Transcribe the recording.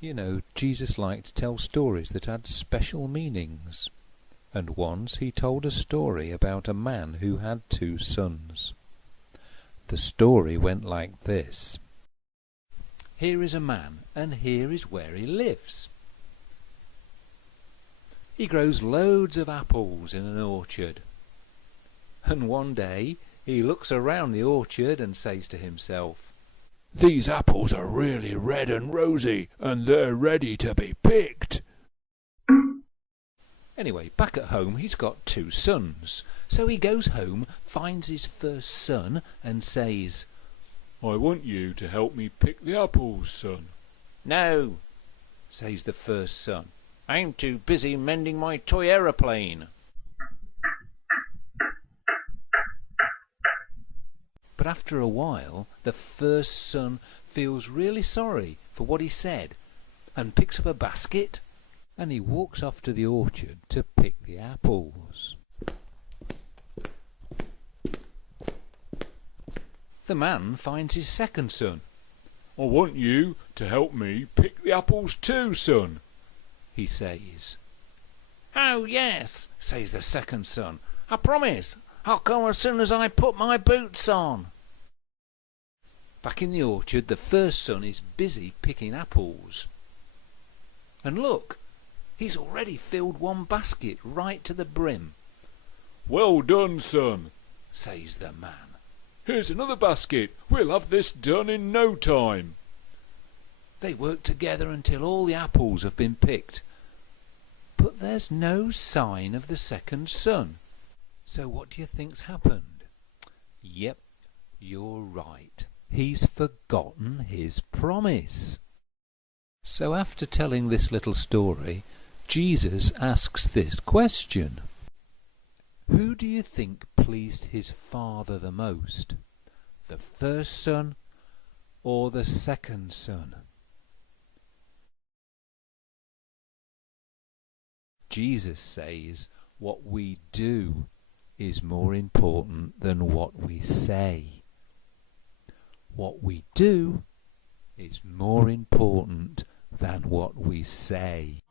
You know, Jesus liked to tell stories that had special meanings. And once he told a story about a man who had 2 sons. The story went like this. Here is a man, and here is where he lives. He grows loads of apples in an orchard. And one day he looks around the orchard and says to himself, "These apples are really red and rosy, and they're ready to be picked." Anyway, back at home he's got 2 sons. So he goes home, finds his first son, and says, "I want you to help me pick the apples, son." "No," says the first son. "I'm too busy mending my toy aeroplane." But after a while, the first son feels really sorry for what he said and picks up a basket and he walks off to the orchard to pick the apples. The man finds his second son. "I want you to help me pick the apples too, son," he says. "Oh yes," says the second son. "I promise. I'll come as soon as I put my boots on." Back in the orchard, the first son is busy picking apples. And look, he's already filled one basket right to the brim. "Well done, son," says the man. "Here's another basket. We'll have this done in no time." They work together until all the apples have been picked. But there's no sign of the second son. So what do you think's happened? Yep, you're right. He's forgotten his promise. So after telling this little story, Jesus asks this question. Who do you think pleased his father the most? The first son or the second son? Jesus says what we do is more important than what we say. What we do is more important than what we say.